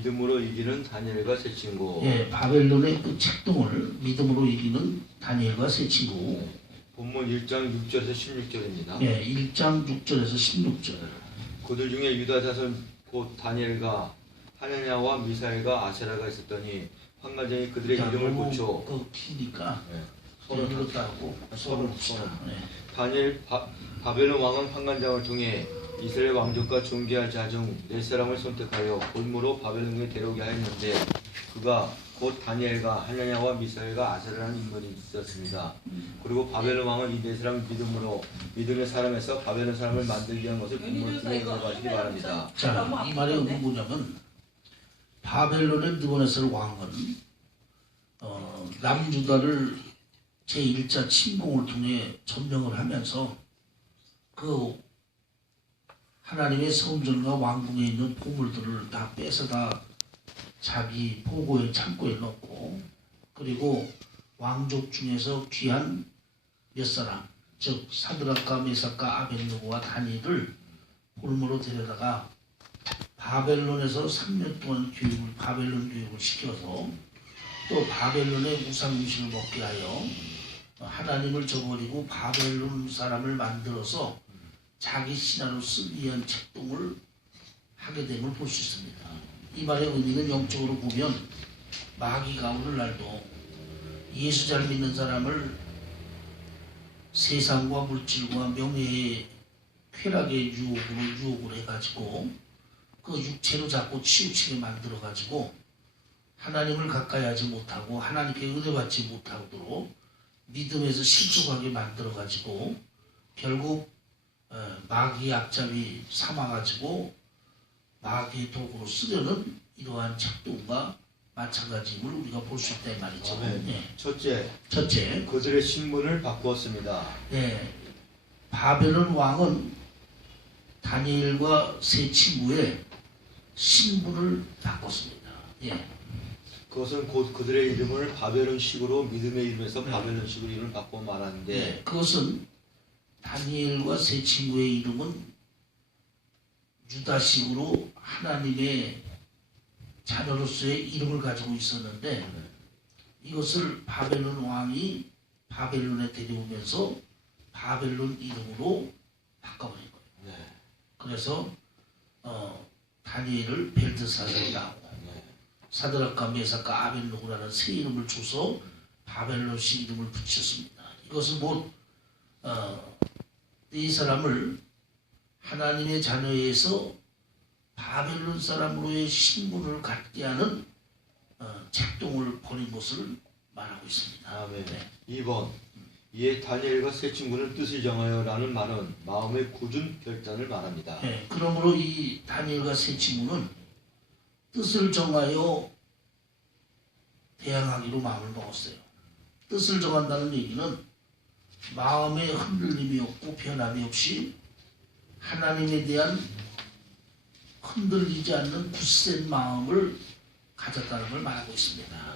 믿음으로 이기는 다니엘과 세 친구. 예, 바벨론의 그 책동을 믿음으로 이기는 다니엘과 세 친구. 본문 1장 6절에서 16절입니다. 예, 1장 6절에서 16절. 그들 중에 유다 자손 곧 다니엘과 하나냐와 미사엘과 아세라가 있었더니 환관장이 그들의 이름을 고쳐 그 키니까 서로 이것도 하고 서로 다니엘 바벨론 왕은 환관장을 통해 이스라엘 왕족과 존귀할 자 중 네 사람을 선택하여 본무로 바벨론에 데려오게 하였는데 그가 곧 다니엘과 하나냐와 미사엘과 아세라라는 인물이 있었습니다. 그리고 바벨론 왕은 이 네 사람 믿음으로 믿음의 사람에서 바벨론 사람을 만들기 위한 것을 본무로 통해 들어가시기 바랍니다. 자, 이 말의 의미는 뭐냐면 바벨론의 느부갓네살 왕은 남유다를 제1차 침공을 통해 점령을 하면서 그 하나님의 성전과 왕궁에 있는 보물들을 다 뺏어다 자기 보고의 창고에 넣고 그리고 왕족 중에서 귀한 몇 사람 즉 사드락과 메삭과 아벳느고와 다니엘을 홀무로 데려다가 바벨론에서 3년 동안 바벨론 교육을 시켜서 또 바벨론의 우상 음식을 먹게 하여 하나님을 저버리고 바벨론 사람을 만들어서 자기 신하로 쓰기 위한 책동을 하게 됨을 볼 수 있습니다. 이 말의 의미는 영적으로 보면 마귀가 오늘날도 예수 잘 믿는 사람을 세상과 물질과 명예의 쾌락의 유혹을 해가지고 그 육체로 자꾸 치우치게 만들어가지고 하나님을 가까이 하지 못하고 하나님께 은혜받지 못하도록 믿음에서 실족하게 만들어가지고 결국 마귀의 앞잡이 삼아가지고 마귀의 도구로 쓰려는 이러한 작동과 마찬가지임을 우리가 볼 수 있다 이 말이죠. 네. 첫째, 그들의 신분을 바꾸었습니다. 네, 바벨론 왕은 다니엘과 세 친구의 신분을 바꿨습니다. 예. 그것은 곧 그들의 이름을 바벨론식으로 믿음의 이름에서 바벨론식으로 이름을 바꿔 말하는데 네, 그것은 다니엘과 세 친구의 이름은 유다식으로 하나님의 자녀로서의 이름을 가지고 있었는데 이것을 바벨론 왕이 바벨론에 데려오면서 바벨론 이름으로 바꿔버린 거예요. 네. 그래서 다니엘을 벨드사살이라고 사드락과 메삭과 아벳느고라는 새 이름을 줘서 바벨론식 이름을 붙였습니다. 이것은 곧 이 사람을 하나님의 자녀에서 바벨론 사람으로의 신분을 갖게 하는 작동을 벌인 것을 말하고 있습니다. 아멘. 네. 2번 이에 다니엘과 세 친구는 뜻을 정하여 라는 말은 마음의 굳은 결단을 말합니다. 네. 그러므로 이 다니엘과 세 친구는 뜻을 정하여 대항하기로 마음을 먹었어요. 뜻을 정한다는 얘기는 마음에 흔들림이 없고 변함이 없이 하나님에 대한 흔들리지 않는 굳센 마음을 가졌다는 걸 말하고 있습니다.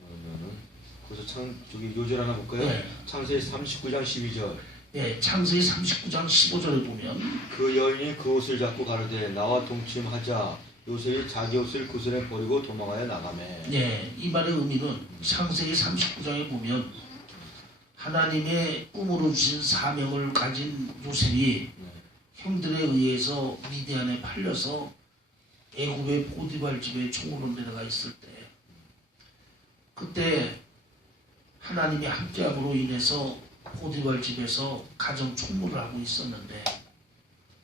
그러면은 그래서 저기 요절 하나 볼까요? 네. 창세기 39장 12절. 네, 창세기 39장 15절에 보면 그 여인이 그 옷을 잡고 가로되 나와 동침하자. 요셉이 자기 옷을 그 손에 버리고 도망하여 나가매. 네, 이 말의 의미는 창세기 39장에 보면 하나님의 꿈으로 주신 사명을 가진 요셉이 형들에 의해서 미디안에 팔려서 애굽의 보디발 집에 총으로 내려가 있을 때 그때 하나님의 함께함으로 인해서 보디발 집에서 가정 총무를 하고 있었는데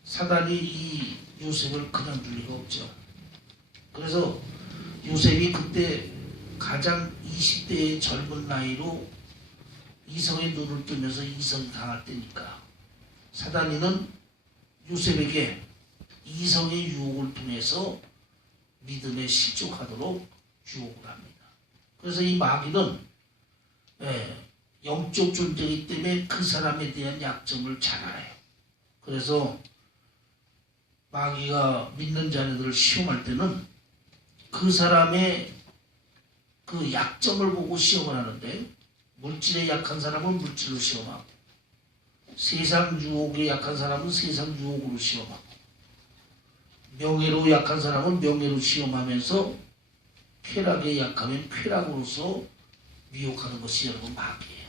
사단이 이 요셉을 그냥 둘 리가 없죠. 그래서 요셉이 그때 가장 20대의 젊은 나이로 이성의 눈을 뜨면서 이성이 강할 때니까 사단이는 요셉에게 이성의 유혹을 통해서 믿음에 실족하도록 유혹을 합니다. 그래서 이 마귀는 영적 존재이기 때문에 그 사람에 대한 약점을 잘 알아요. 그래서 마귀가 믿는 자녀들을 시험할 때는 그 사람의 그 약점을 보고 시험을 하는데 물질에 약한 사람은 물질로 시험하고 세상 유혹에 약한 사람은 세상 유혹으로 시험하고 명예로 약한 사람은 명예로 시험하면서 쾌락에 약하면 쾌락으로서 미혹하는 것이 여러분 마귀예요.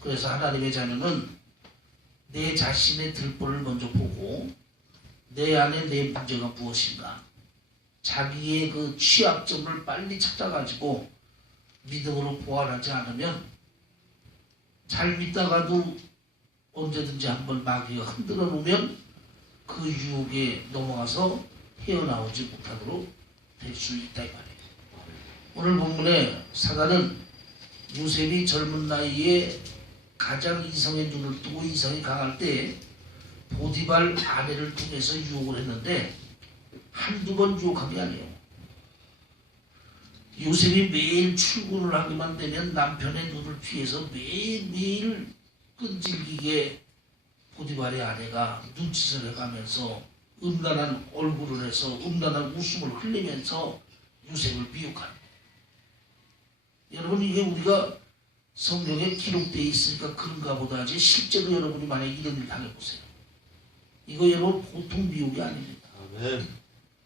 그래서 하나님의 자녀는 내 자신의 들보를 먼저 보고 내 안에 내 문제가 무엇인가 자기의 그 취약점을 빨리 찾아가지고 믿음으로 보완하지 않으면 잘 믿다가도 언제든지 한번 마귀가 흔들어 놓으면 그 유혹에 넘어가서 헤어나오지 못하도록 될 수 있다 이 말이에요. 오늘 본문에 사단은 요셉이 젊은 나이에 가장 이성의 눈을 뜨고 이성이 강할 때 보디발 아내를 통해서 유혹을 했는데 한두 번 유혹한 게 아니에요. 요셉이 매일 출근을 하기만 되면 남편의 눈을 피해서 매일매일 끈질기게 보디발의 아내가 눈짓을 해가면서 음란한 얼굴을 해서 음란한 웃음을 흘리면서 요셉을 미혹하는 거예요. 여러분 이게 우리가 성경에 기록되어 있으니까 그런가 보다 하지 실제로 여러분이 만약에 이런 일 당해보세요. 이거 여러분 보통 미혹이 아닙니다. 아멘.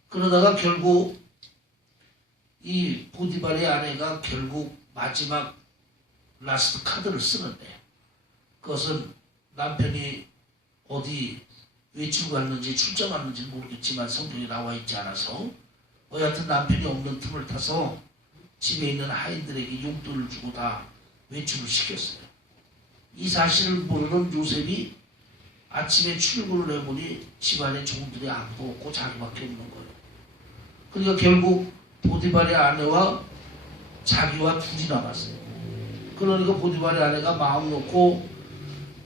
그러다가 결국 이 보디발의 아내가 결국 마지막 라스트 카드를 쓰는데 그것은 남편이 어디 외출 갔는지 출장 갔는지 모르겠지만 성경에 나와 있지 않아서 여하튼 남편이 없는 틈을 타서 집에 있는 하인들에게 용돈을 주고 다 외출을 시켰어요. 이 사실을 모르는 요셉이 아침에 출근을 해보니 집안에 종들이 아무도 없고 자기밖에 없는 거예요. 그러니까 결국 보디발의 아내와 자기와 둘이 남았어요. 그러니까 보디발의 아내가 마음 놓고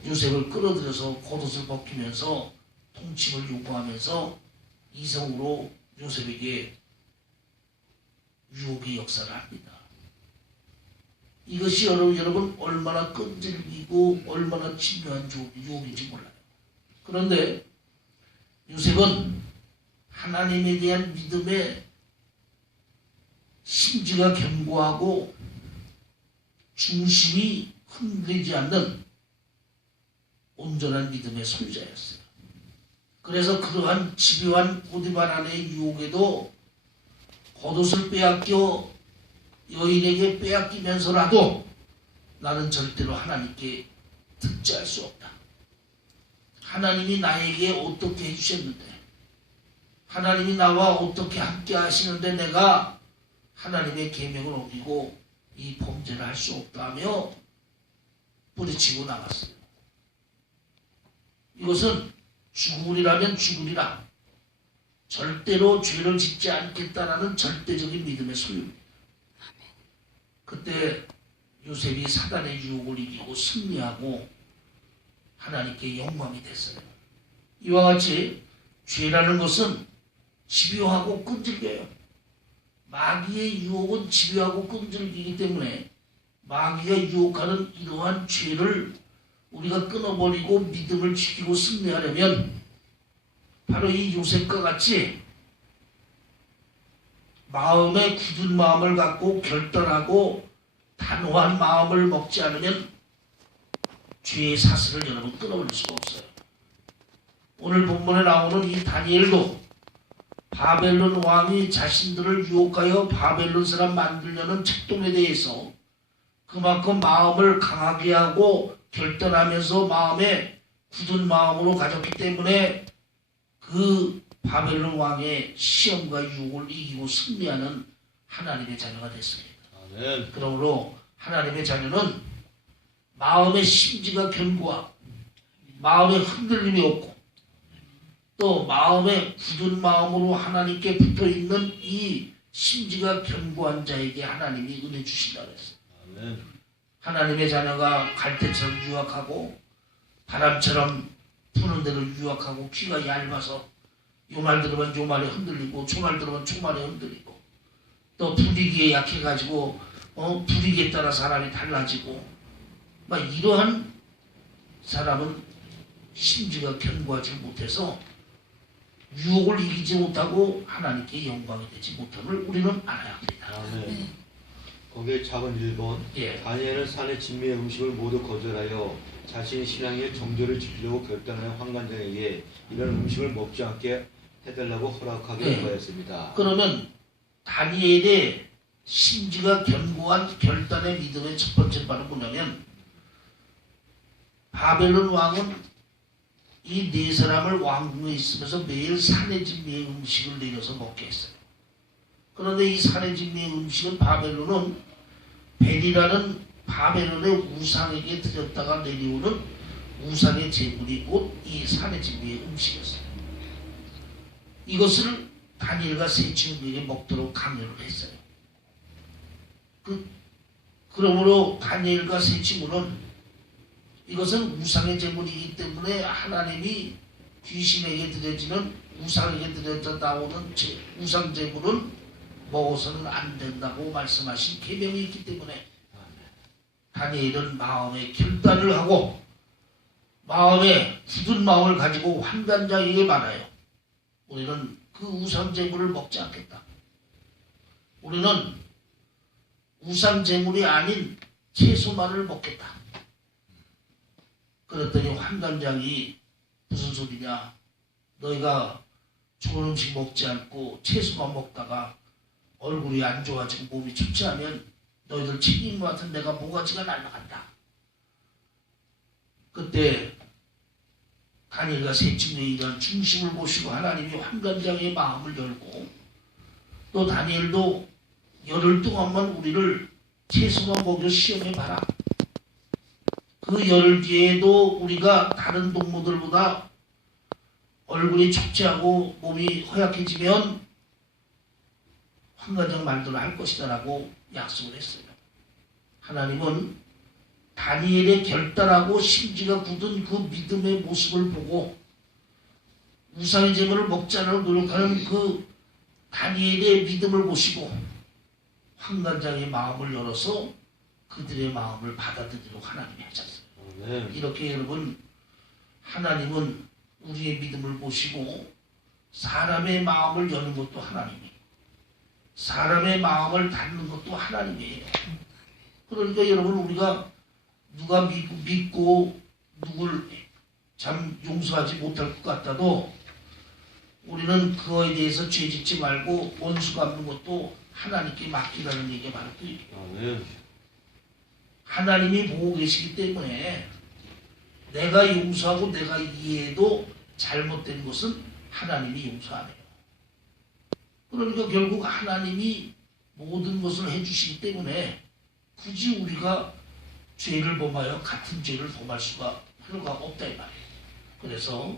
요셉을 끌어들여서 겉옷을 벗기면서 통침을 요구하면서 이성으로 요셉에게 유혹의 역사를 합니다. 이것이 여러분 얼마나 끈질기고 얼마나 집요한 유혹인지 몰라요. 그런데 요셉은 하나님에 대한 믿음에 심지가 견고하고 중심이 흔들리지 않는 온전한 믿음의 소유자였어요. 그래서 그러한 집요한 보디발 아내의 유혹에도 겉옷을 빼앗겨 여인에게 빼앗기면서라도 나는 절대로 하나님께 득죄할 수 없다. 하나님이 나에게 어떻게 해주셨는데 하나님이 나와 어떻게 함께 하시는데 내가 하나님의 계명을 어기고 이 범죄를 할 수 없다며 뿌리치고 나갔어요. 이것은 죽으리라면 죽으리라. 절대로 죄를 짓지 않겠다라는 절대적인 믿음의 소유입니다. 그때 요셉이 사단의 유혹을 이기고 승리하고 하나님께 영광이 됐어요. 이와 같이 죄라는 것은 집요하고 끈질겨요. 마귀의 유혹은 집요하고 끈질기기 때문에 마귀가 유혹하는 이러한 죄를 우리가 끊어버리고 믿음을 지키고 승리하려면 바로 이 요셉과 같이 마음에 굳은 마음을 갖고 결단하고 단호한 마음을 먹지 않으면 죄의 사슬을 여러분 끊어버릴 수가 없어요. 오늘 본문에 나오는 이 다니엘도 바벨론 왕이 자신들을 유혹하여 바벨론 사람 만들려는 책동에 대해서 그만큼 마음을 강하게 하고 결단하면서 마음에 굳은 마음으로 가졌기 때문에 그 바벨론 왕의 시험과 유혹을 이기고 승리하는 하나님의 자녀가 됐습니다. 아멘. 그러므로 하나님의 자녀는 마음의 심지가 견고하고 마음에 흔들림이 없고 또 마음에 굳은 마음으로 하나님께 붙어있는 이 심지가 견고한 자에게 하나님이 은혜 주신다고 했어요. 아멘. 하나님의 자녀가 갈대처럼 유약하고 바람처럼 부는 대로 유약하고 귀가 얇아서 요 말 들으면 요 말에 흔들리고 저 말 들으면 저 말에 흔들리고 또 분위기에 약해가지고 분위기에 따라 사람이 달라지고 막 이러한 사람은 심지가 견고하지 못해서 유혹을 이기지 못하고 하나님께 영광이 되지 못함을 우리는 알아야 합니다. 아멘. 거기에 작은 1번. 예. 다니엘은 산의 진미의 음식을 모두 거절하여 자신의 신앙의 정조를 지키려고 결단하여 환관장에게 이런 음식을 먹지 않게 해달라고 허락하게 네. 거였습니다. 그러면 다니엘의 심지가 견고한 결단의 믿음의 첫 번째 바로 뭐냐면 바벨론 왕은 이 네 사람을 왕궁에 있으면서 매일 산의 진미의 음식을 내려서 먹게 했어요. 그런데 이 산의 진미의 음식은 바벨론은 벨이라는 바벨론의 우상에게 드렸다가 내려오는 우상의 제물이 곧 이 산의 진미의 음식이었어요. 이것을 다니엘과 세 친구에게 먹도록 강요를 했어요. 그러므로 다니엘과 세 친구는 이것은 우상의 제물이기 때문에 하나님이 귀신에게 드려지는 우상에게 드려져 나오는 우상 제물은 먹어서는 안 된다고 말씀하신 계명이 있기 때문에 다니엘은 마음의 결단을 하고 마음에 굳은 마음을 가지고 환관장에게 말하여 우리는 그 우상 제물을 먹지 않겠다. 우리는 우상 제물이 아닌 채소만을 먹겠다. 그랬더니 환관장이 무슨 소리냐? 너희가 좋은 음식 먹지 않고 채소만 먹다가 얼굴이 안 좋아지고 몸이 좋지 않으면 너희들 책임을 맡은 내가 모가지가 날아간다. 그때 다니엘과 세 친구의 이러한 중심을 보시고 하나님이 환관장의 마음을 열고 또 다니엘도 열흘 동안만 우리를 채소만 먹여 시험해봐라. 그 열흘 뒤에도 우리가 다른 동무들보다 얼굴이 촉지하고 몸이 허약해지면 환관장 말대로 할 것이다 라고 약속을 했어요. 하나님은 다니엘의 결단하고 심지가 굳은 그 믿음의 모습을 보고 우상의 제물을 먹지 않으려고 노력하는 그 다니엘의 믿음을 보시고 환관장의 마음을 열어서 그들의 마음을 받아들이도록 하나님이 하셨어요. 이렇게 여러분 하나님은 우리의 믿음을 보시고 사람의 마음을 여는 것도 하나님이에요. 사람의 마음을 닫는 것도 하나님이에요. 그러니까 여러분 우리가 누가 믿고 누굴 참 용서하지 못할 것 같아도 우리는 그거에 대해서 죄짓지 말고 원수 갚는 것도 하나님께 맡기라는 얘기가 바로 그 얘기예요. 하나님이 보고 계시기 때문에 내가 용서하고 내가 이해해도 잘못된 것은 하나님이 용서 안 해요. 그러니까 결국 하나님이 모든 것을 해주시기 때문에 굳이 우리가 죄를 범하여 같은 죄를 범할 수가 필요가 없다 이 말이에요. 그래서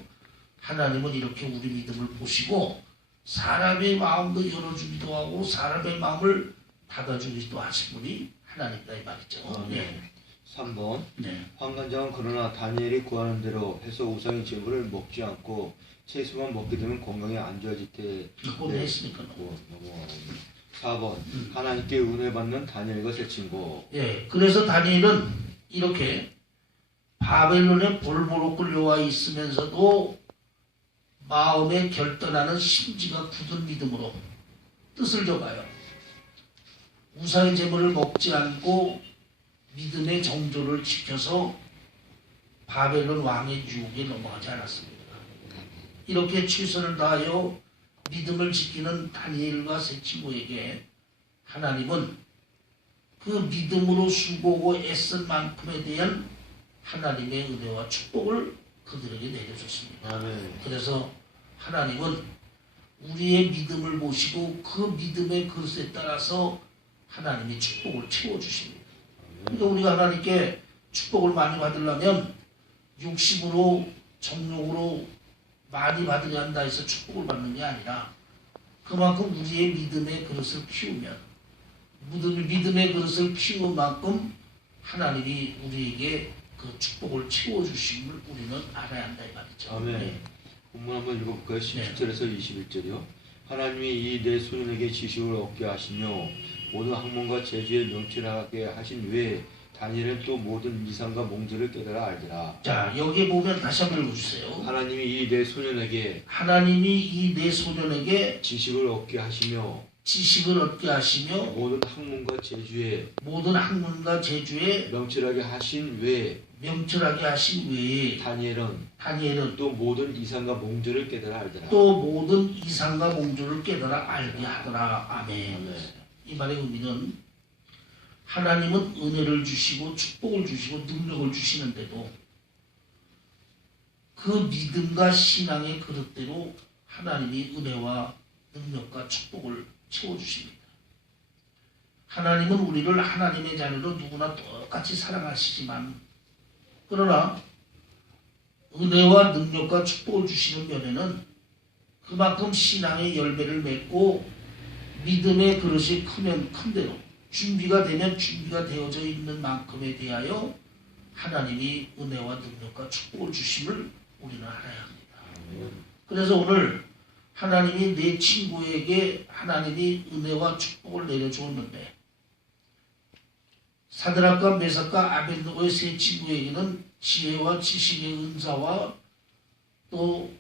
하나님은 이렇게 우리 믿음을 보시고 사람의 마음도 열어주기도 하고 사람의 마음을 닫아주기도 하신 분이 하나님이다 이 말이죠. 네. 3번 네. 환관장은 그러나 다니엘이 구하는 대로 해서 우상의 제물을 먹지 않고 채소만 먹게 되면 건강에 안 좋아질 때 그건 했으니까. 4번 하나님께 은혜 받는 다니엘과 세 친구. 예, 그래서 다니엘은 이렇게 바벨론에 볼모로 끌려와 있으면서도 마음에 결단하는 심지가 굳은 믿음으로 뜻을 줘봐요. 우상의 제물을 먹지 않고 믿음의 정조를 지켜서 바벨론 왕의 유혹에 넘어가지 않았습니다. 이렇게 최선을 다하여 믿음을 지키는 다니엘과 세 친구에게 하나님은 그 믿음으로 수고하고 애쓴 만큼에 대한 하나님의 은혜와 축복을 그들에게 내려줬습니다. 그래서 하나님은 우리의 믿음을 보시고 그 믿음의 그릇에 따라서 하나님이 축복을 채워주십니다. 그러니까 우리가 하나님께 축복을 많이 받으려면 욕심으로 정욕으로 많이 받으려 한다 해서 축복을 받는 게 아니라 그만큼 우리의 믿음의 그릇을 키우면 믿음의 그릇을 키운 만큼 하나님이 우리에게 그 축복을 채워주심을 우리는 알아야 한다 이 말이죠. 아멘. 네. 본문 한번 읽어볼까요? 17절에서 21절이요. 하나님이 이 내 소년에게 지식을 얻게 하시며 모든 학문과 재주에 명철하게 하신 외에 다니엘은 또 모든 이상과 몽들을 깨달아 알더라. 자, 여기에 보면 다시 한번 읽어주세요. 하나님이 이 내 소년에게 지식을 얻게 하시며 모든 학문과 재주에 명철하게 하신 외에 명철하게 하신 외에 다니엘은 또 모든 이상과 몽조를 깨달아 알더라. 또 모든 이상과 몽조를 깨달아 알게 하더라. 아멘. 아멘. 이 말의 의미는 하나님은 은혜를 주시고 축복을 주시고 능력을 주시는데도 그 믿음과 신앙의 그릇대로 하나님이 은혜와 능력과 축복을 채워주십니다. 하나님은 우리를 하나님의 자녀로 누구나 똑같이 사랑하시지만 그러나 은혜와 능력과 축복을 주시는 면에는 그만큼 신앙의 열매를 맺고 믿음의 그릇이 크면 큰 대로 준비가 되면 준비가 되어져 있는 만큼에 대하여 하나님이 은혜와 능력과 축복을 주심을 우리는 알아야 합니다. 그래서 오늘 하나님이 내 친구에게 하나님이 은혜와 축복을 내려주었는데 사드락과 메삭과 아벳느고의 세 친구에게는 지혜와 지식의 은사와 또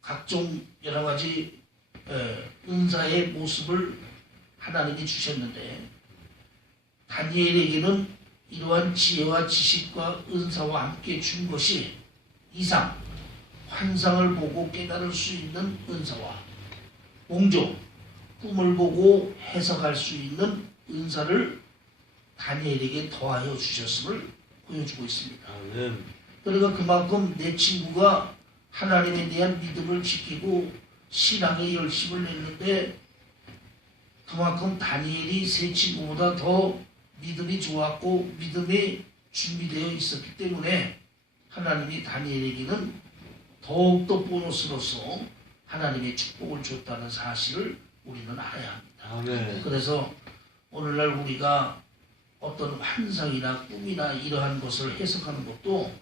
각종 여러 가지 은사의 모습을 하나님이 주셨는데 다니엘에게는 이러한 지혜와 지식과 은사와 함께 준 것이 이상, 환상을 보고 깨달을 수 있는 은사와 몽조, 꿈을 보고 해석할 수 있는 은사를 다니엘에게 더하여 주셨음을 보여주고 있습니다. 아멘. 그러니까 그만큼 내 친구가 하나님에 대한 믿음을 지키고 신앙에 열심을 냈는데 그만큼 다니엘이 세 친구보다 더 믿음이 좋았고 믿음이 준비되어 있었기 때문에 하나님이 다니엘에게는 더욱더 보너스로서 하나님의 축복을 줬다는 사실을 우리는 알아야 합니다. 아멘. 그래서 오늘날 우리가 어떤 환상이나 꿈이나 이러한 것을 해석하는 것도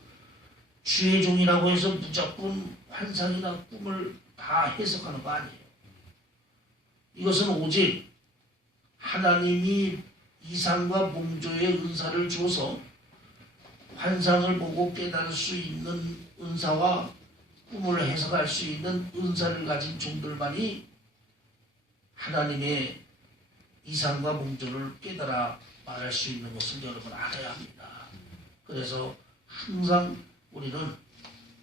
주의 종이라고 해서 무조건 환상이나 꿈을 다 해석하는 거 아니에요. 이것은 오직 하나님이 이상과 몽조의 은사를 주어서 환상을 보고 깨달을 수 있는 은사와 꿈을 해석할 수 있는 은사를 가진 종들만이 하나님의 이상과 몽조를 깨달아 말할 수 있는 것을 여러분 알아야 합니다. 그래서 항상 우리는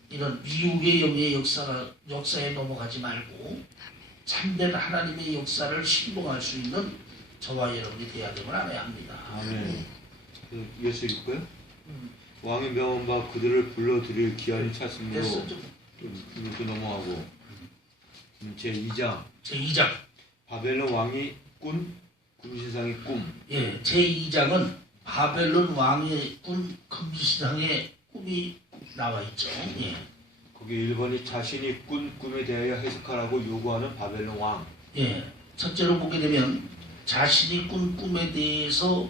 이런 미혹의 영의 역사에 넘어가지 말고 참된 하나님의 역사를 신봉할 수 있는 저와 여러분이 되어야 됨을 알아야 합니다. 아멘. 이어서 읽고요. 왕의 명함과 그들을 불러들일 기한이 찼으므로 됐어, 좀 이렇게 넘어가고 제2장 바벨론 왕이 꾼 금시상의 꿈. 예, 제2장은 바벨론 왕의 꾼 금시상의 꿈이 나와 있죠. 예. 거기 1번이 자신이 꾼 꿈에 대하여 해석하라고 요구하는 바벨론 왕. 예, 첫째로 보게 되면 자신이 꾼 꿈에 대해서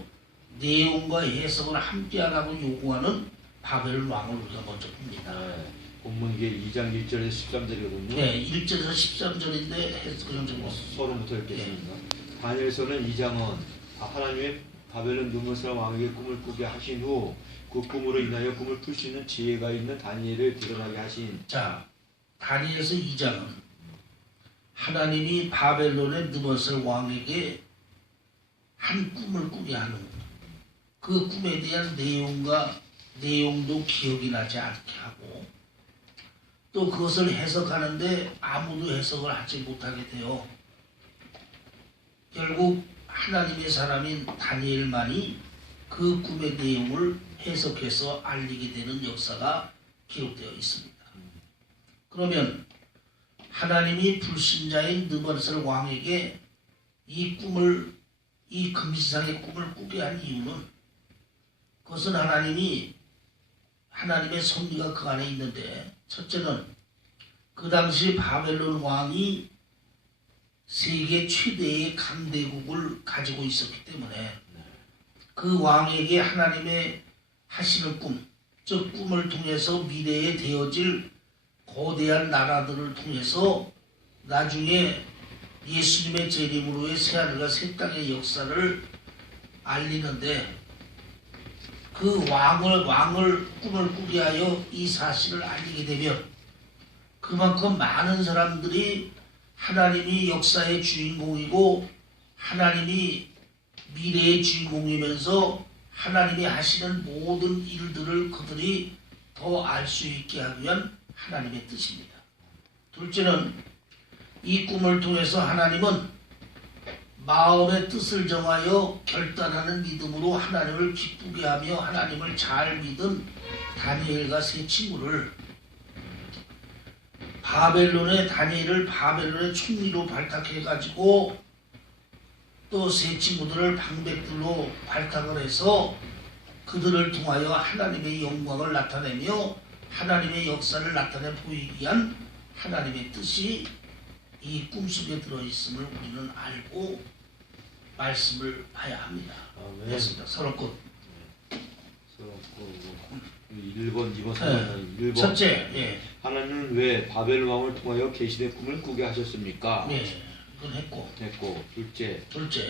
내용과 해석을 함께하라고 요구하는 바벨론 왕을 우리가 먼저 봅니다. 본문계 2장 1절에서 13절이거든요. 네, 1절에서 13절인데 해석을 좀 서론부터 읽겠습니다. 다니엘서는 2장은 하나님의 바벨론 느무산 왕에게 꿈을 꾸게 하신 후 그 꿈으로 인하여 꿈을 풀 수 있는 지혜가 있는 다니엘을 드러나게 하신. 자, 다니엘서 2장은 하나님이 바벨론의 느부갓네살 왕에게 한 꿈을 꾸게 하는 그 꿈에 대한 내용도 기억이 나지 않게 하고 또 그것을 해석하는데 아무도 해석을 하지 못하게 되어 결국 하나님의 사람인 다니엘만이 그 꿈의 내용을 해석해서 알리게 되는 역사가 기록되어 있습니다. 그러면 하나님이 불신자인 느부갓네살 왕에게 이 금시상의 꿈을 꾸게 한 이유는 그것은 하나님의 섭리가 그 안에 있는데 첫째는 그 당시 바벨론 왕이 세계 최대의 강대국을 가지고 있었기 때문에 그 왕에게 하나님의 하시는 꿈, 즉 꿈을 통해서 미래에 되어질 거대한 나라들을 통해서 나중에 예수님의 재림으로의 새하늘과 새 땅의 역사를 알리는데 그 왕을 꿈을 꾸게 하여 이 사실을 알리게 되면 그만큼 많은 사람들이 하나님이 역사의 주인공이고 하나님이 미래의 주인공이면서 하나님이 하시는 모든 일들을 그들이 더 알 수 있게 하기 위한 하나님의 뜻입니다. 둘째는 이 꿈을 통해서 하나님은 마음의 뜻을 정하여 결단하는 믿음으로 하나님을 기쁘게 하며 하나님을 잘 믿은 다니엘과 세 친구를 다니엘을 바벨론의 총리로 발탁해가지고 또 세 친구들을 방백들로 발탁을 해서 그들을 통하여 하나님의 영광을 나타내며 하나님의 역사를 나타내 보이기 위한 하나님의 뜻이 이 꿈속에 들어있음을 우리는 알고 말씀을 봐야 합니다. 됐습니다. 서럽고 1번, 2번, 3번. 1번. 첫째, 예. 하나님은 왜 바벨론 왕을 통하여 계시된 꿈을 꾸게 하셨습니까? 네, 그건 했고. 둘째.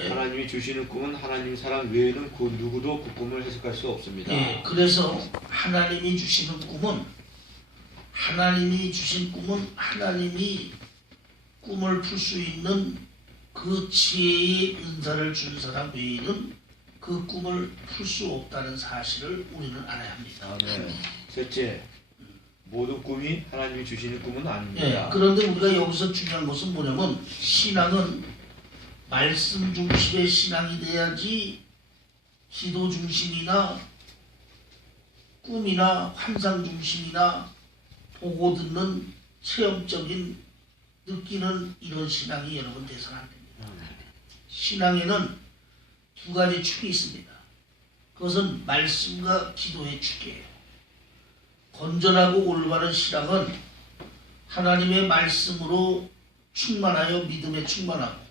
하나님이 주시는 꿈은 하나님 사람 외에는 그 누구도 그 꿈을 해석할 수 없습니다. 예, 그래서 하나님이 주신 꿈은 하나님이 꿈을 풀 수 있는 그 지혜의 은사를 준 사람 외에는 그 꿈을 풀 수 없다는 사실을 우리는 알아야 합니다. 네. 셋째, 모든 꿈이 하나님이 주시는 꿈은 아닙니다. 네, 그런데 우리가 여기서 중요한 것은 뭐냐면 신앙은 말씀 중심의 신앙이 돼야지 기도 중심이나 꿈이나 환상 중심이나 보고 듣는 체험적인 느끼는 이런 신앙이 여러분 돼서는 안 됩니다. 신앙에는 두 가지 축이 있습니다. 그것은 말씀과 기도의 축이에요. 건전하고 올바른 신앙은 하나님의 말씀으로 충만하여 믿음에 충만하고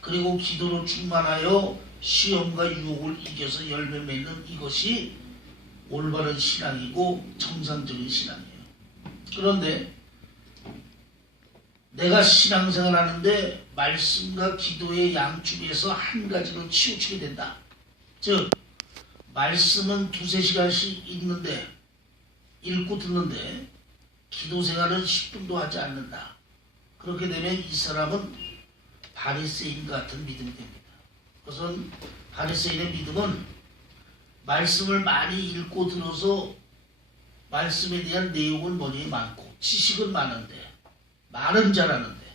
그리고 기도로 충만하여 시험과 유혹을 이겨서 열매 맺는 이것이 올바른 신앙이고 정상적인 신앙이에요. 그런데 내가 신앙생활 하는데 말씀과 기도의 양축에서 한 가지로 치우치게 된다. 즉 말씀은 2-3시간씩 읽고 듣는데 기도 생활은 10분도 하지 않는다. 그렇게 되면 이 사람은 바리새인 같은 믿음이 됩니다. 그것은 바리새인의 믿음은 말씀을 많이 읽고 들어서 말씀에 대한 내용은 머리에 많고 지식은 많은데 말은 잘하는데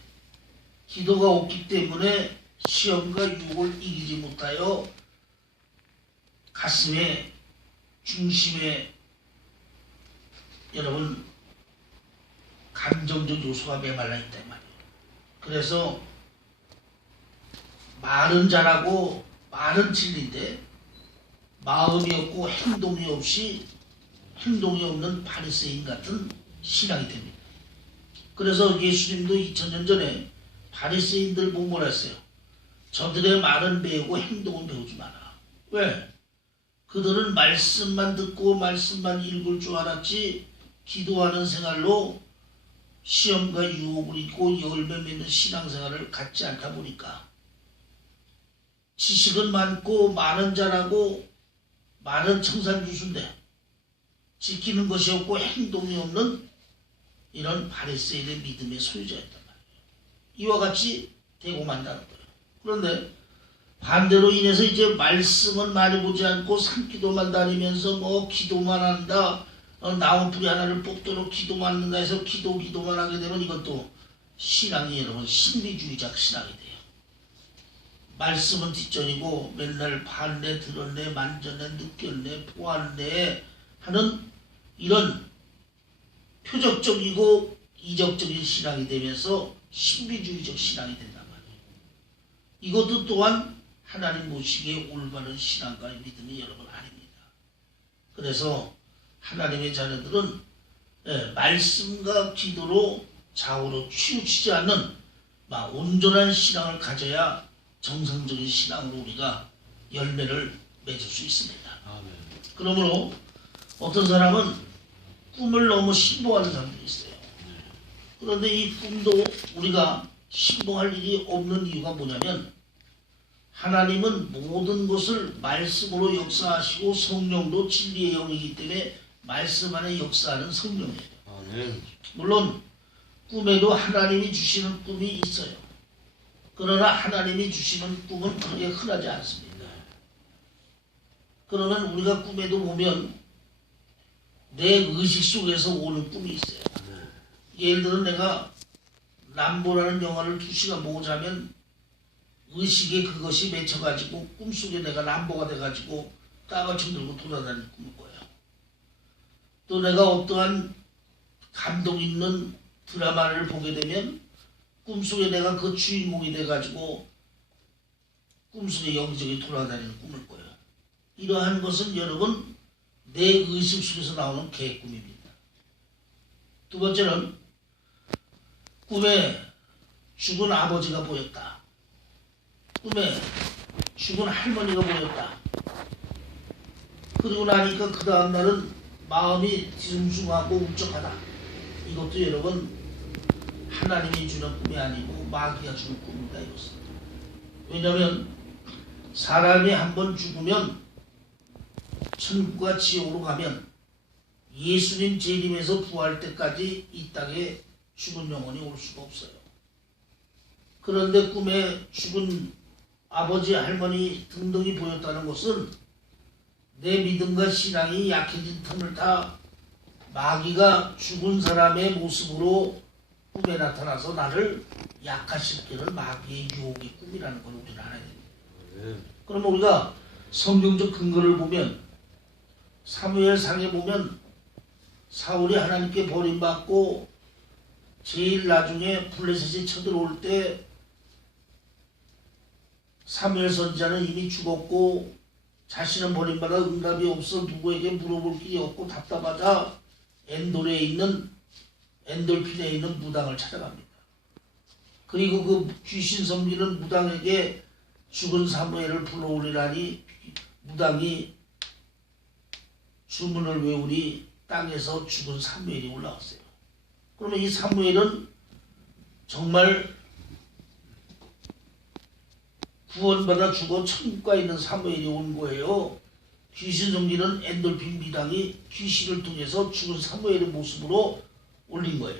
기도가 없기 때문에 시험과 유혹을 이기지 못하여 가슴의 중심에 여러분 감정적 요소가 메말라 있단 말이에요. 그래서 말은 잘하고 말은 진리인데 마음이 없고 행동이 없는 바리새인 같은 신앙이 됩니다. 그래서 예수님도 2000년 전에 바리새인들 보고 뭐라 했어요? 저들의 말은 배우고 행동은 배우지 마라. 왜? 그들은 말씀만 듣고 말씀만 읽을 줄 알았지 기도하는 생활로 시험과 유혹을 잊고 열매 맺는 신앙생활을 갖지 않다 보니까 지식은 많고 말은 잘하고 말은 청산유수인데 지키는 것이 없고 행동이 없는 이런 바리새인의 믿음의 소유자였단 말이에요. 이와 같이 되고 만다는 거예요. 그런데 반대로 인해서 이제 말씀은 많이 보지 않고 산기도만 다니면서 뭐 기도만 한다. 나무뿌리 하나를 뽑도록 기도만 한다 해서 기도만 하게 되면 이것도 신앙이 여러분 신비주의적 신앙이 돼요. 말씀은 뒷전이고 맨날 봤네 들었네 만졌네 느꼈네 보았네 하는 이런 표적적이고 이적적인 신앙이 되면서 신비주의적 신앙이 된단 말이에요. 이것도 또한 하나님 모시기에 올바른 신앙과 믿음이 여러분 아닙니다. 그래서 하나님의 자녀들은 말씀과 기도로 좌우로 치우치지 않는 온전한 신앙을 가져야 정상적인 신앙으로 우리가 열매를 맺을 수 있습니다. 아멘. 그러므로 어떤 사람은 꿈을 너무 신봉하는 사람들이 있어요. 그런데 이 꿈도 우리가 신봉할 일이 없는 이유가 뭐냐면 하나님은 모든 것을 말씀으로 역사하시고 성령도 진리의 영이기 때문에 말씀 안에 역사하는 성령이에요. 아멘. 물론 꿈에도 하나님이 주시는 꿈이 있어요. 그러나 하나님이 주시는 꿈은 그렇게 흔하지 않습니다. 그러면 우리가 꿈에도 보면 내 의식 속에서 오는 꿈이 있어요. 예를 들어 내가 람보라는 영화를 2시간 보고 자면 의식에 그것이 맺혀가지고 꿈속에 내가 람보가 돼가지고 따가총 들고 돌아다니는 꿈을 꿔요. 또 내가 어떠한 감동 있는 드라마를 보게 되면 꿈속에 내가 그 주인공이 돼가지고 꿈속에 여기저기 돌아다니는 꿈을 꿔요. 이러한 것은 여러분 내 의식 속에서 나오는 개꿈입니다. 두 번째는 꿈에 죽은 아버지가 보였다. 꿈에 죽은 할머니가 보였다. 그리고 나니까 그 다음 날은 마음이 뒤숭숭하고 울적하다. 이것도 여러분 하나님이 주는 꿈이 아니고 마귀가 주는 꿈입니다. 이것은. 왜냐하면 사람이 한번 죽으면 천국과 지옥으로 가면 예수님 재림에서 부활 때까지 이 땅에 죽은 영혼이 올 수가 없어요. 그런데 꿈에 죽은 아버지, 할머니 등등이 보였다는 것은 내 믿음과 신앙이 약해진 틈을 타 마귀가 죽은 사람의 모습으로 꿈에 나타나서 나를 약화시키는 마귀의 유혹의 꿈이라는 걸 우리는 알아야 됩니다. 그러면 우리가 성경적 근거를 보면 사무엘상에 보면 사울이 하나님께 버림받고 제일 나중에 블레셋이 쳐들어올 때 사무엘 선지자는 이미 죽었고 자신은 버림받아 응답이 없어 누구에게 물어볼 길이 없고 답답하자 엔돌에 있는 엔돌핀에 있는 무당을 찾아갑니다. 그리고 그 귀신 섬기는 무당에게 죽은 사무엘을 불러오리라니 무당이 주문을 외우니 땅에서 죽은 사무엘이 올라왔어요. 그러면 이 사무엘은 정말 구원받아 죽어 천국가 있는 사무엘이 온 거예요. 귀신 섬기는 엔돌핀 미당이 귀신을 통해서 죽은 사무엘의 모습으로 올린 거예요.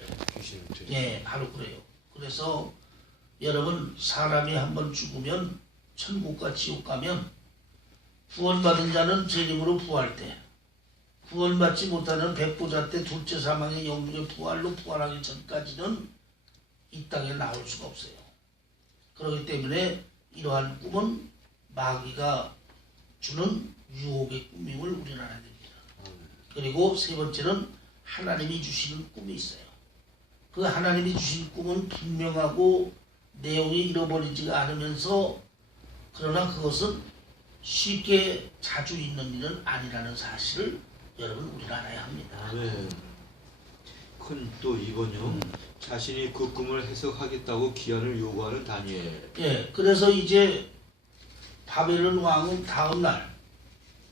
예, 바로 그래요. 그래서 여러분 사람이 한번 죽으면 천국과 지옥 가면 구원받은 자는 재림으로 부활 때, 구원받지 못하는 백보자 때 둘째 사망의 영육의 부활로 부활하기 전까지는 이 땅에 나올 수가 없어요. 그렇기 때문에 이러한 꿈은 마귀가 주는 유혹의 꿈임을 우리는 알아야 됩니다. 그리고 세 번째는 하나님이 주시는 꿈이 있어요. 그 하나님이 주신 꿈은 분명하고 내용이 잃어버리지가 않으면서 그러나 그것은 쉽게 자주 있는 일은 아니라는 사실을 여러분 우리는 알아야 합니다. 네. 또 2번요. 자신이 그 꿈을 해석하겠다고 기한을 요구하는 다니엘. 예, 그래서 이제 바벨론 왕은 다음 날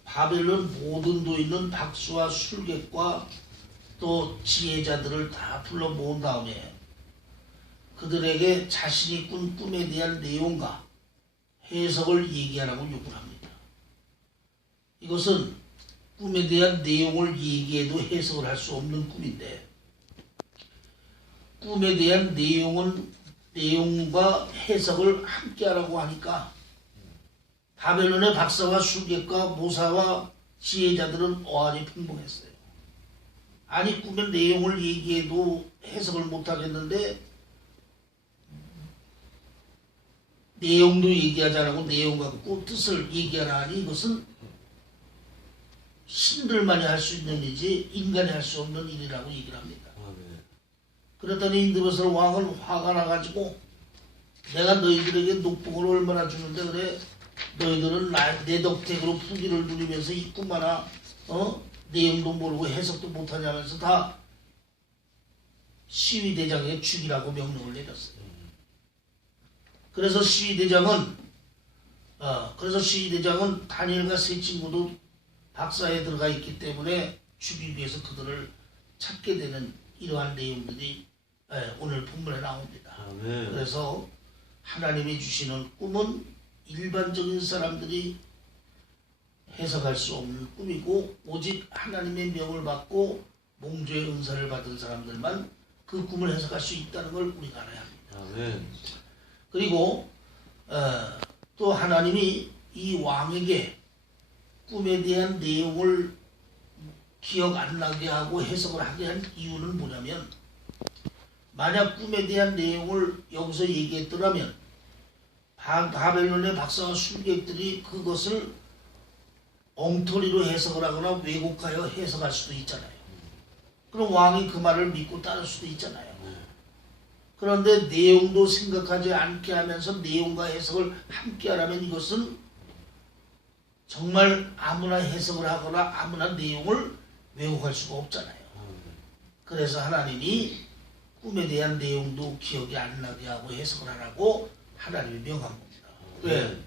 바벨론 모든 도있는 박수와 술객과 또 지혜자들을 다 불러 모은 다음에 그들에게 자신이 꾼 꿈에 대한 내용과 해석을 얘기하라고 요구를 합니다. 이것은 꿈에 대한 내용을 얘기해도 해석을 할 수 없는 꿈인데 꿈에 대한 내용과 해석을 함께 하라고 하니까 바벨론의 박사와 술객과 모사와 지혜자들은 어안이 풍성했어요. 아니 꿈의 내용을 얘기해도 해석을 못하겠는데 내용도 얘기하지 않고 내용 갖고 뜻을 얘기하라 하니 이것은 신들만이 할 수 있는 일이지 인간이 할 수 없는 일이라고 얘기를 합니다. 그랬더니 인드베스 왕은 화가 나가지고 내가 너희들에게 녹봉을 얼마나 주는데 그래 너희들은 내 덕택으로 풍기를 누리면서 이 꿈 하나 내용도 모르고 해석도 못하냐면서 다 시위대장에게 죽이라고 명령을 내렸어요. 그래서 시위대장은 다니엘과 세 친구도 박사에 들어가 있기 때문에 죽이기 위해서 그들을 찾게 되는 이러한 내용들이 오늘 본문에 나옵니다. 그래서 하나님이 주시는 꿈은 일반적인 사람들이 해석할 수 없는 꿈이고 오직 하나님의 명을 받고 몽조의 은사를 받은 사람들만 그 꿈을 해석할 수 있다는 걸 우리가 알아야 합니다. 그리고 또 하나님이 이 왕에게 꿈에 대한 내용을 기억 안 나게 하고 해석을 하게 한 이유는 뭐냐면, 만약 꿈에 대한 내용을 여기서 얘기했더라면 바벨론의 박사와 술객들이 그것을 엉터리로 해석을 하거나 왜곡하여 해석할 수도 있잖아요. 그럼 왕이 그 말을 믿고 따를 수도 있잖아요. 그런데 내용도 생각하지 않게 하면서 내용과 해석을 함께 하라면 이것은 정말 아무나 해석을 하거나 아무나 내용을 왜곡할 수가 없잖아요. 그래서 하나님이 꿈에 대한 내용도 기억이 안 나게 하고 해석을 하라고 하나님이 명한 겁니다. 왜?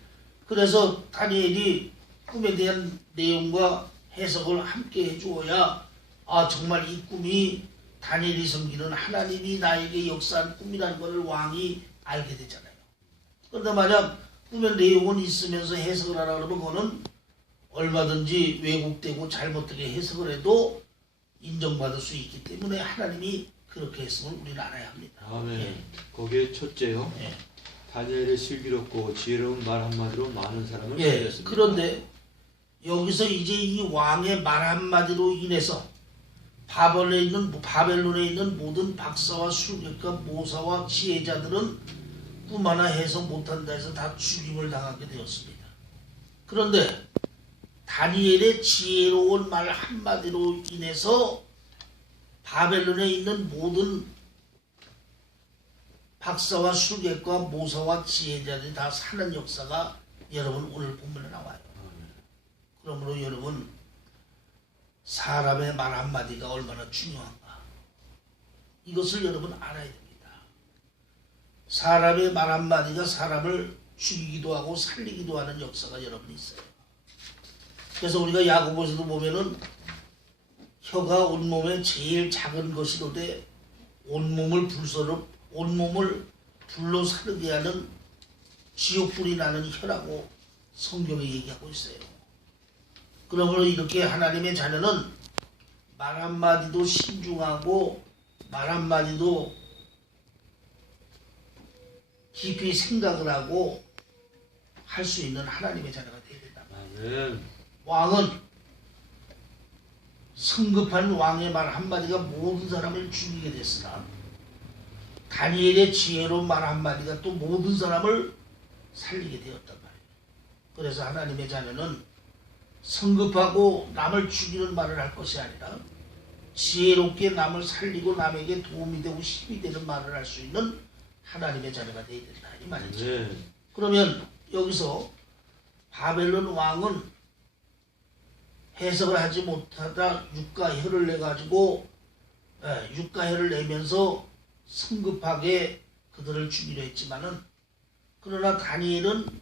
그래서 다니엘이 꿈에 대한 내용과 해석을 함께 해주어야 정말 이 꿈이 다니엘이 섬기는 하나님이 나에게 역사한 꿈이라는 것을 왕이 알게 되잖아요. 그런데 만약 꿈의 내용은 있으면서 해석을 하라 그러면 그거는 얼마든지 왜곡되고 잘못되게 해석을 해도 인정받을 수 있기 때문에 하나님이 그렇게 했음을 우리는 알아야 합니다. 아멘. 예. 거기에 첫째요. 예. 다니엘의 슬기롭고 지혜로운 말 한마디로 많은 사람을 예. 살렸습니다. 그런데 여기서 이제 이 왕의 말 한마디로 인해서 바벨론에 있는 모든 박사와 술객과 모사와 지혜자들은 꿈 하나 해석 못한다 해서 다 죽임을 당하게 되었습니다. 그런데 다니엘의 지혜로운 말 한마디로 인해서 바벨론에 있는 모든 박사와 술객과 모사와 지혜자들이 다 사는 역사가 여러분 오늘 본문에 나와요. 그러므로 여러분, 사람의 말 한마디가 얼마나 중요한가, 이것을 여러분 알아야 됩니다. 사람의 말 한마디가 사람을 죽이기도 하고 살리기도 하는 역사가 여러분 있어요. 그래서 우리가 야고보서도 보면은 혀가 온몸에 제일 작은 것이로되 온몸을 불로 사르게 하는 지옥불이 나는 혀라고 성경에 얘기하고 있어요. 그러므로 이렇게 하나님의 자녀는 말 한마디도 신중하고 말 한마디도 깊이 생각을 하고 할 수 있는 하나님의 자녀가 되어야 된다. 아멘. 왕은 성급한 왕의 말 한마디가 모든 사람을 죽이게 됐으나 다니엘의 지혜로운 말 한마디가 또 모든 사람을 살리게 되었단 말이에요. 그래서 하나님의 자녀는 성급하고 남을 죽이는 말을 할 것이 아니라 지혜롭게 남을 살리고 남에게 도움이 되고 힘이 되는 말을 할 수 있는 하나님의 자녀가 되어야 된다 이 말이죠. 네. 그러면 여기서 바벨론 왕은 해석을 하지 못하다 육가혀를 내가지고 육가혀를 내면서 성급하게 그들을 죽이려 했지만은, 그러나 다니엘은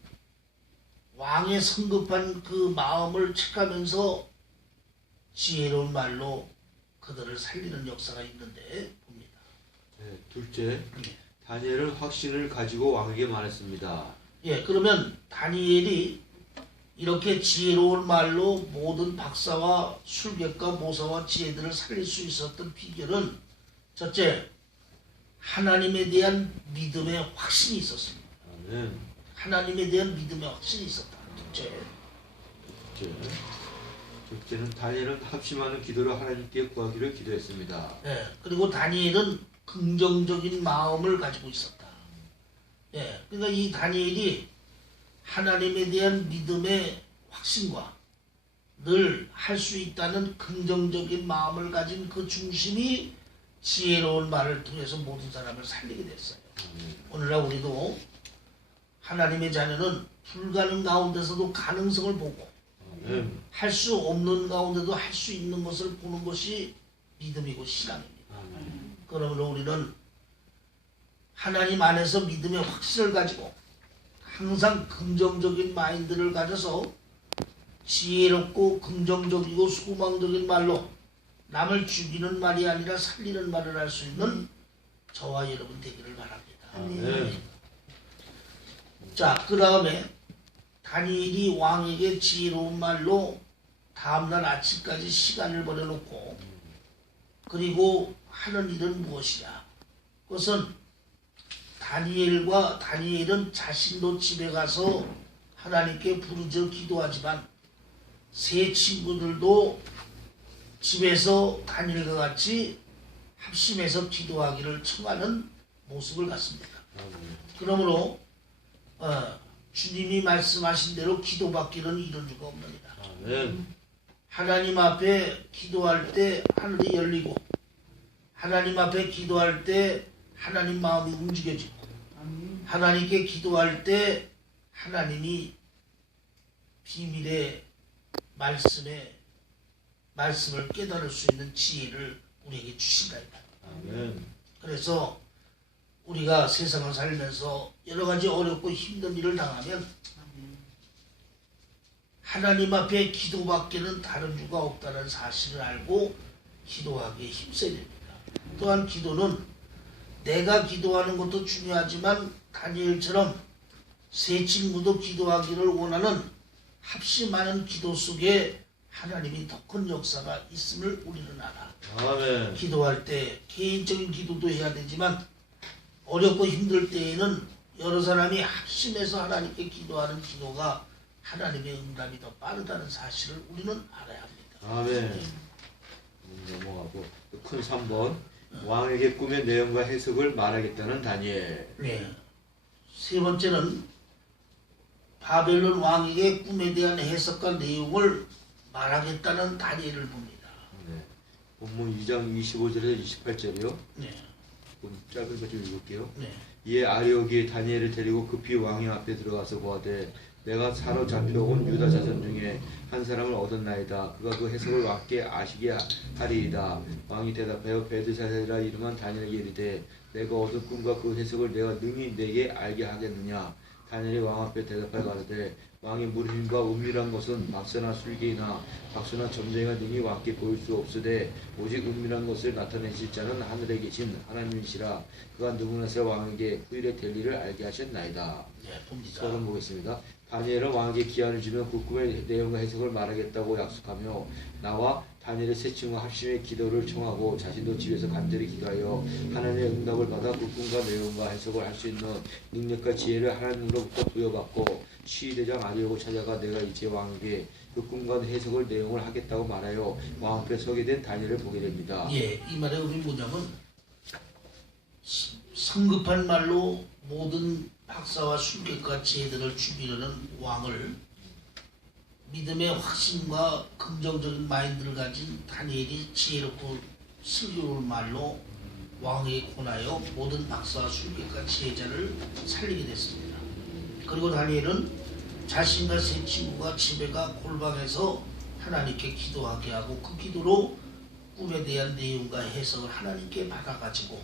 왕의 성급한 그 마음을 책하면서 지혜로운 말로 그들을 살리는 역사가 있는데 봅니다. 네. 둘째, 다니엘은 확신을 가지고 왕에게 말했습니다. 예, 그러면 다니엘이 이렇게 지혜로운 말로 모든 박사와 술객과 모사와 지혜들을 살릴 수 있었던 비결은, 첫째, 하나님에 대한 믿음의 확신이 있었습니다. 아멘. 하나님에 대한 믿음의 확신이 있었다. 둘째는 다니엘은 합심하는 기도로 하나님께 구하기를 기도했습니다. 예, 그리고 다니엘은 긍정적인 마음을 가지고 있었다. 예, 그러니까 이 다니엘이 하나님에 대한 믿음의 확신과 늘 할 수 있다는 긍정적인 마음을 가진 그 중심이 지혜로운 말을 통해서 모든 사람을 살리게 됐어요. 오늘날 우리도 하나님의 자녀는 불가능 가운데서도 가능성을 보고 할 수 없는 가운데도 할 수 있는 것을 보는 것이 믿음이고 신앙입니다. 그러므로 우리는 하나님 안에서 믿음의 확신을 가지고 항상 긍정적인 마인드를 가져서 지혜롭고 긍정적이고 소망적인 말로 남을 죽이는 말이 아니라 살리는 말을 할 수 있는 저와 여러분 되기를 바랍니다. 자, 그 다음에 다니엘이 왕에게 지혜로운 말로 다음날 아침까지 시간을 버려놓고 그리고 하는 일은 무엇이냐? 그것은 다니엘은 자신도 집에 가서 하나님께 부르짖어 기도하지만 세 친구들도 집에서 다니엘과 같이 합심해서 기도하기를 청하는 모습을 갖습니다. 그러므로 주님이 말씀하신 대로 기도받기는 이룰 수가 없느니라. 아멘. 하나님 앞에 기도할 때 하늘이 열리고 하나님 앞에 기도할 때 하나님 마음이 움직여지고 하나님께 기도할 때 하나님이 비밀의 말씀을 깨달을 수 있는 지혜를 우리에게 주신다니까. 아멘. 그래서 우리가 세상을 살면서 여러 가지 어렵고 힘든 일을 당하면 하나님 앞에 기도밖에는 다른 주가 없다는 사실을 알고 기도하기에 힘써야 됩니다. 또한 기도는 내가 기도하는 것도 중요하지만 다니엘처럼 세 친구도 기도하기를 원하는 합심하는 기도 속에 하나님이 더 큰 역사가 있음을 우리는 알아. 아멘. 기도할 때 개인적인 기도도 해야 되지만 어렵고 힘들 때에는 여러 사람이 합심해서 하나님께 기도하는 기도가 하나님의 응답이 더 빠르다는 사실을 우리는 알아야 합니다. 아멘. 넘어가고 큰 3번 왕에게 꿈의 내용과 해석을 말하겠다는 다니엘. 네. 세 번째는 바벨론 왕에게 꿈에 대한 해석과 내용을 말하겠다는 다니엘을 봅니다. 네. 본문 2장 25절에서 28절이요. 네. 짧은 것 좀 읽을게요. 네. 이에 아리옥이 다니엘을 데리고 급히 왕의 앞에 들어가서 보아되 내가 사로잡혀 온 유다 자손 중에 한 사람을 얻었나이다. 그가 그 해석을 왕께 아시게 하리이다. 왕이 대답하여 벨드사살이라 이름한 다니엘에게 이르되 내가 얻은 꿈과 그 해석을 내가 능히 내게 알게 하겠느냐. 다니엘이 왕 앞에 대답하여 가로되 왕의 무림과 은밀한 것은 박사나 술개이나 박수나 점쟁이가 능히 왕께 보일 수 없으되 오직 은밀한 것을 나타내실 자는 하늘에 계신 하나님이시라. 그가 누구나서 왕에게 후일에 될 일을 알게 하셨나이다. 네, 봅니다. 서론 보겠습니다. 다니엘은 왕에게 기한을 주면 그 꿈의 내용과 해석을 말하겠다고 약속하며 나와 다니엘의 세 친구가 합심의 기도를 청하고 자신도 집에서 간절히 기도하여 하나님의 응답을 받아 그 꿈과 내용과 해석을 할 수 있는 능력과 지혜를 하나님으로부터 부여받고 시위대장 아리옥을 찾아가 내가 이제 왕에게 그 꿈과 해석을 내용을 하겠다고 말하여 왕 앞에 서게 된 다니엘을 보게 됩니다. 예, 이 말의 의미 뭐냐면 성급한 말로 모든 박사와 술객과 지혜들을 죽이려는 왕을 믿음의 확신과 긍정적인 마인드를 가진 다니엘이 지혜롭고 슬기로운 말로 왕에게 권하여 모든 박사와 술객과 지혜자를 살리게 됐습니다. 그리고 다니엘은 자신과 세 친구가 집에가 골방에서 하나님께 기도하게 하고 그 기도로 꿈에 대한 내용과 해석을 하나님께 받아가지고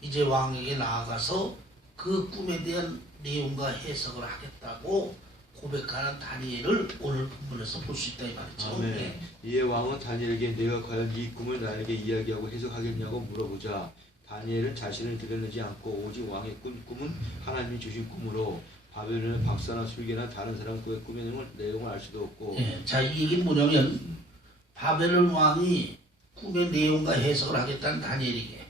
이제 왕에게 나아가서 그 꿈에 대한 내용과 해석을 하겠다고 고백하는 다니엘을 오늘 본문에서 볼 수 있다 이 말이죠. 아멘. 네. 이에 왕은 다니엘에게 내가 과연 이 꿈을 나에게 이야기하고 해석하겠냐고 물어보자 다니엘은 자신을 드러내지 않고 오직 왕의 꿈은 하나님이 주신 꿈으로 바벨론의 박사나 술개나 다른 사람 그의 꿈의 내용을 알 수도 없고. 네. 자, 이 얘기는 뭐냐면 바벨론 왕이 꿈의 내용과 해석을 하겠다는 다니엘에게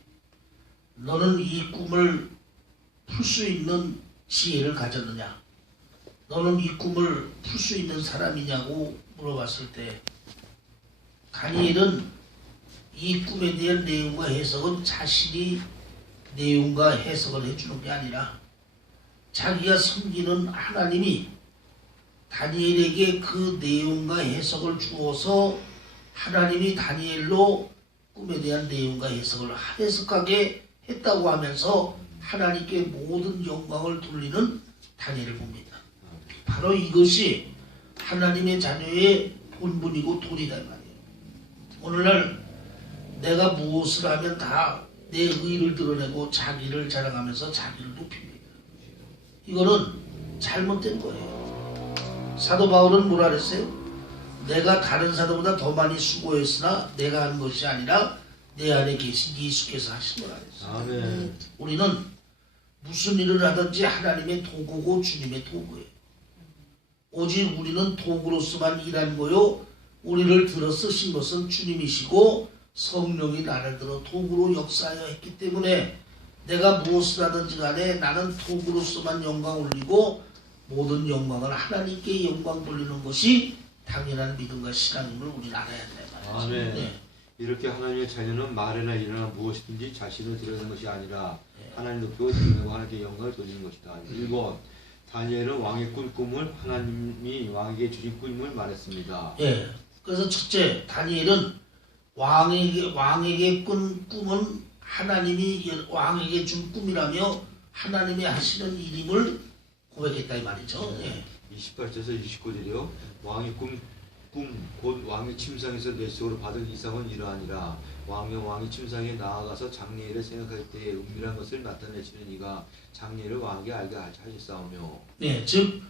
너는 이 꿈을 풀 수 있는 지혜를 가졌느냐? 너는 이 꿈을 풀 수 있는 사람이냐고 물어봤을 때 다니엘은 이 꿈에 대한 내용과 해석은 자신이 내용과 해석을 해주는 게 아니라 자기가 섬기는 하나님이 다니엘에게 그 내용과 해석을 주어서 하나님이 다니엘로 꿈에 대한 내용과 해석을 해석하게 했다고 하면서 하나님께 모든 영광을 돌리는 다니엘을 봅니다. 바로 이것이 하나님의 자녀의 본분이고 도리다 말이에요. 오늘날 내가 무엇을 하면 다 내 의를 드러내고 자기를 자랑하면서 자기를 높입니다. 이거는 잘못된 거예요. 사도 바울은 뭐라 그랬어요? 내가 다른 사도보다 더 많이 수고했으나 내가 한 것이 아니라 내 안에 계신 예수께서 하신 거라 그랬어요. 아멘. 우리는 무슨 일을 하든지 하나님의 도구고 주님의 도구예요. 오직 우리는 도구로서만 일한 거요. 우리를 들어 쓰신 것은 주님이시고 성령이 나를 들어 도구로 역사하여 했기 때문에 내가 무엇을 하든지 간에 나는 도구로서만 영광 올리고 모든 영광을 하나님께 영광 돌리는 것이 당연한 믿음과 신앙임을 우리는 알아야 된다 말이죠. 아멘. 네. 이렇게 하나님의 자녀는 말이나 일어나 무엇이든지 자신을 드러내는 것이 아니라 네. 하나님 높이고 드러내고 하나님께 영광을 돌리는 것이다. 1번 다니엘은 왕의 꾼 꿈을 하나님이 왕에게 주신 꿈을 말했습니다. 예. 그래서 첫째 다니엘은 왕에게 꾼 꿈은 하나님이 왕에게 준 꿈이라며 하나님이 하시는 일임을 고백했다 이 말이죠. 예. 28절에서 29절이요. 왕의 곧 왕의 침상에서 내 속으로 받은 이상은 이러하니라. 왕이 침상에 나아가서 장래일을 생각할 때에 은밀한 것을 나타내시는 이가 장래일을 왕에게 알게 하셨사오며. 네, 즉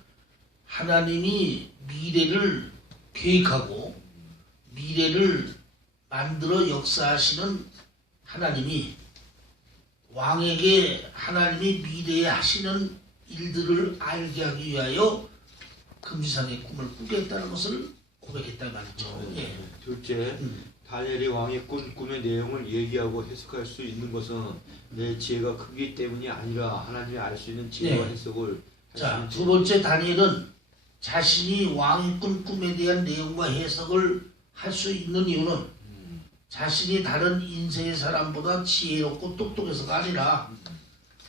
하나님이 미래를 계획하고 미래를 만들어 역사하시는 하나님이 왕에게 하나님이 미래에 하시는 일들을 알게 하기 위하여 금지상의 꿈을 꾸게 했다는 것을 고백했다 말이죠. 예. 둘째, 다니엘이 왕의 꾼 꿈의 내용을 얘기하고 해석할 수 있는 것은 내 지혜가 크기 때문이 아니라 하나님이 알 수 있는 지혜와 네. 해석을 자, 두 번째 다니엘은 자신이 왕의 꾼 꿈에 대한 내용과 해석을 할 수 있는 이유는 자신이 다른 인생의 사람보다 지혜롭고 똑똑해서가 아니라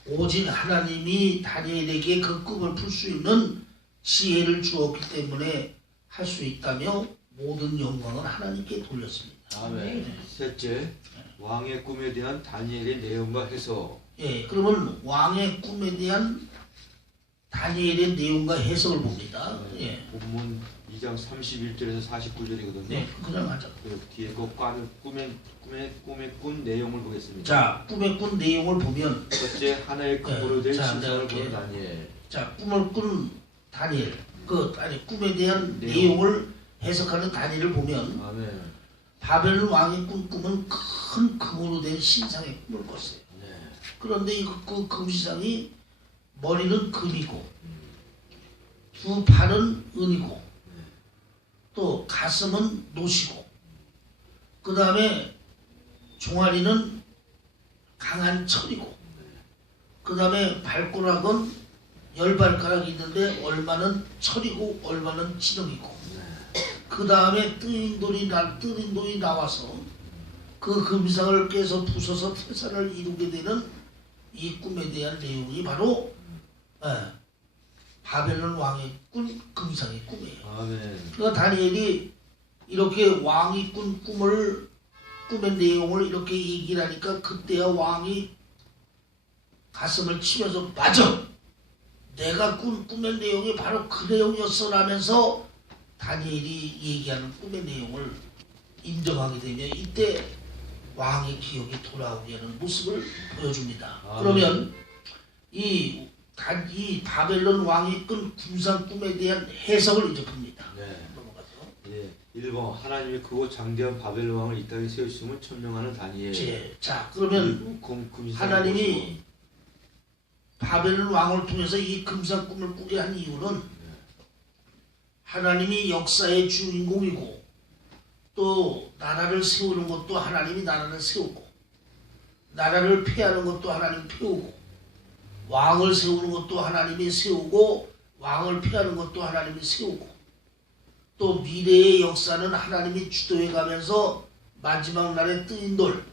오직 하나님이 다니엘에게 그 꿈을 풀 수 있는 지혜를 주었기 때문에 할 수 있다며 모든 영광은 하나님께 돌렸습니다. 아멘. 셋째, 왕의 꿈에 대한 다니엘의 내용과 해석. 예, 그러면 왕의 꿈에 대한 다니엘의 내용과 해석을 봅니다. 예. 본문 2장 31절에서 49절이거든요. 네, 그냥 맞아. 그 뒤에 그 꿈의 꾼 내용을 보겠습니다. 자, 꿈의 꾼 내용을 보면 첫째, 하나의 꿈으로 된 자, 신상을 네, 보는 다니엘. 자, 꿈을 꾼 다니엘, 꿈에 대한 내용을 해석하는 다니엘을 보면 아멘. 바벨론 왕이 꾼 꿈은 큰 금으로 된 신상의 꿈을 꿨어요. 네. 그런데 그 금신상이 머리는 금이고 두 팔은 은이고 또 가슴은 노시고 그 다음에 종아리는 강한 철이고 그 다음에 발가락은 10발가락이 있는데 얼마는 철이고 얼마는 진흙이고 그 다음에 뜨인 돌이 나와서 그 금상을 깨서 부숴서 태산을 이루게 되는 이 꿈에 대한 내용이 바로 바벨론 왕의 꾼 금상의 꿈이에요. 아멘. 그러니까 다니엘이 이렇게 왕이 꾼 꿈의 내용을 이렇게 얘기를 하니까 그때야 왕이 가슴을 치면서 맞아! 내가 꾼 꿈의 내용이 바로 그 내용이었어라면서 다니엘이 얘기하는 꿈의 내용을 인정하게 되면 이때 왕의 기억이 돌아오게 하는 모습을 보여줍니다. 그러면 이 바벨론 왕이 꾼 금상 꿈에 대한 해석을 이제 봅니다. 네. 넘어가죠. 예. 1번 하나님이 크고 장대한 바벨론 왕을 이 땅에 세우심을 천명하는 다니엘. 자, 그러면 하나님이 바벨론 왕을 통해서 이 금상 꿈을 꾸게 한 이유는 하나님이 역사의 주인공이고 또 나라를 세우는 것도 하나님이 나라를 세우고 나라를 폐하는 것도 하나님이 폐우고 왕을 세우는 것도 하나님이 세우고 왕을 폐하는 것도 하나님이 세우고 또 미래의 역사는 하나님이 주도해 가면서 마지막 날에 뜨인 돌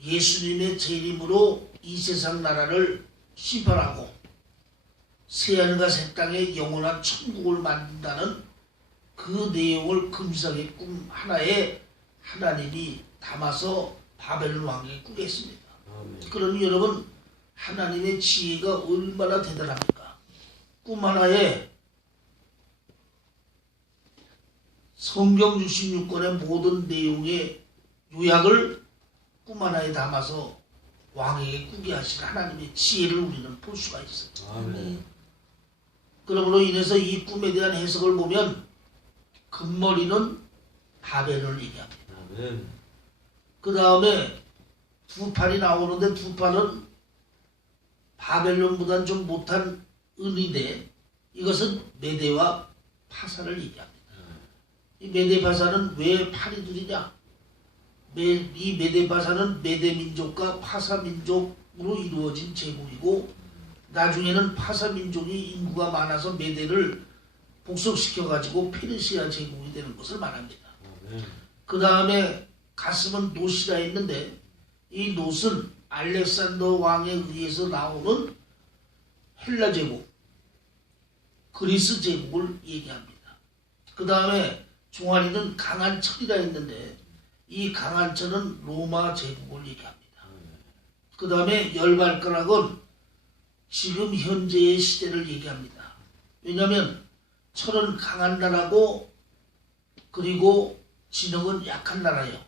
예수님의 재림으로 이 세상 나라를 심판하고 새하늘과 새 땅의 영원한 천국을 만든다는 그 내용을 금상의 꿈 하나에 하나님이 담아서 바벨론 왕에게 꾸게 했습니다. 그러니 여러분 하나님의 지혜가 얼마나 대단합니까? 꿈 하나에 성경 66권의 모든 내용의 요약을 꿈 하나에 담아서 왕에게 꾸게 하신 하나님의 지혜를 우리는 볼 수가 있어요. 아멘. 그러므로 인해서 이 꿈에 대한 해석을 보면 금머리는 바벨론을 얘기합니다. 아멘. 그 다음에 두 팔이 나오는데 두 팔은 바벨론보다는 좀 못한 은인데 이것은 메대와 파사를 얘기합니다. 이 메대 파사는 왜 팔이 둘이냐? 이 메대 파사는 메대 민족과 파사 민족으로 이루어진 제국이고 나중에는 파사 민족이 인구가 많아서 메대를 복속시켜가지고 페르시아 제국이 되는 것을 말합니다. 아멘. 그 다음에 가슴은 놋이라 했는데 이 놋은 알렉산더 왕에 의해서 나오는 헬라 제국, 그리스 제국을 얘기합니다. 그 다음에 종아리는 강한 철이라 했는데 이 강한 철은 로마 제국을 얘기합니다. 그 다음에 열발가락은 지금 현재의 시대를 얘기합니다. 왜냐하면 철은 강한 나라고 그리고 진흙은 약한 나라예요.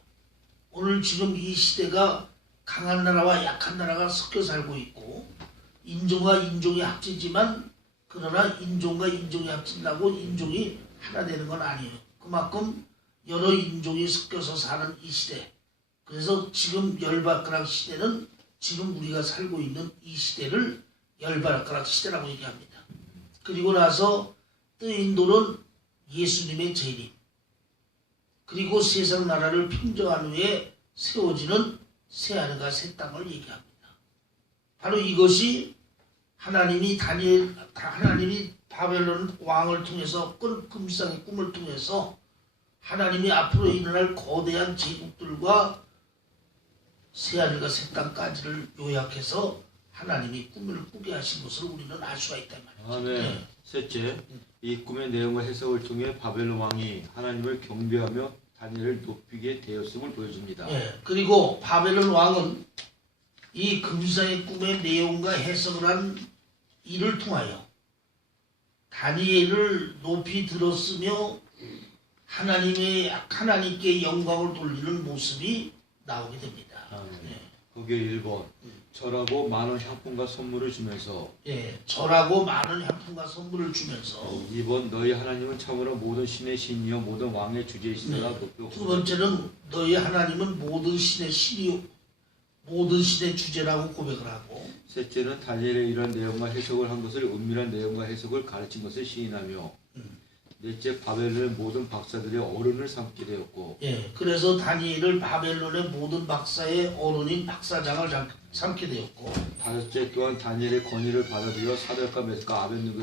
오늘 지금 이 시대가 강한 나라와 약한 나라가 섞여 살고 있고 인종과 인종이 합치지만 그러나 인종과 인종이 합친다고 인종이 하나 되는 건 아니에요. 그만큼 여러 인종이 섞여서 사는 이 시대. 그래서 지금 열발가락 시대는 지금 우리가 살고 있는 이 시대를 열발가락 시대라고 얘기합니다. 그리고 나서 뜨인 돌은 예수님의 재림. 그리고 세상 나라를 평정한 후에 세워지는 새하늘과 새 땅을 얘기합니다. 바로 이것이 하나님이 바벨론 왕을 통해서 금상의 꿈을 통해서 하나님이 앞으로 일어날 거대한 제국들과 새하늘과 새 땅까지를 요약해서 하나님이 꿈을 꾸게 하신 것을 우리는 알 수가 있단 말이죠. 아멘. 네. 셋째, 이 꿈의 내용과 해석을 통해 바벨론 왕이 하나님을 경배하며 다니엘을 높이게 되었음을 보여줍니다. 네. 그리고 바벨론 왕은 이 금상의 꿈의 내용과 해석을 한 이를 통하여 다니엘을 높이 들었으며 하나님께 영광을 돌리는 모습이 나오게 됩니다. 네. 거기에 1번 절하고 많은 향품과 선물을 주면서 예, 절하고 많은 향품과 선물을 주면서 2번 너희 하나님은 참으로 모든 신의 신이요 모든 왕의 주제이시다. 두 번째는 너희 하나님은 모든 신의 신이요 모든 신의 주제라고 고백을 하고 셋째는 다니엘의 이런 내용과 해석을 한 것을 은밀한 내용과 해석을 가르친 것을 시인하며 넷째 바벨론의 모든 박사들의 어른을 삼게 되었고 예, 그래서 다니엘을 바벨론의 모든 박사의 어른인 박사장을 삼게 되었고 다섯째 또한 다니엘의 권위를 받아들여 사들과 메스가 아벤누고